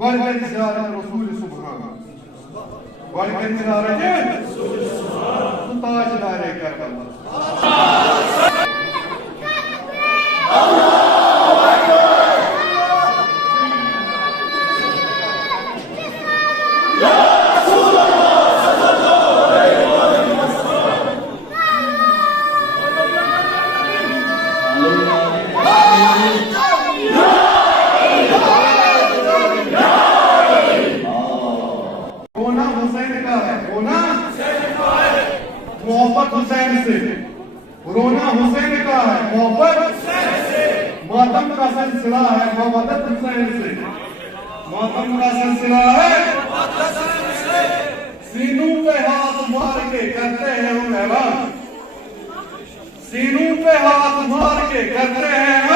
बढ़कर जियारत रसूल सुभान, बढ़कर जियारत ताजदारे करबला। रोना हुसैन का है, रोना मोहब्बत हुसैन से, रोना हुसैन का है मोहब्बत से, मातम का सिलसिला है मोहब्बत हुसैन से, मातम का सिलसिला है सीनों पे हाथ मार के करते हैं हम ऐलान, सीनों पे हाथ मार के करते हैं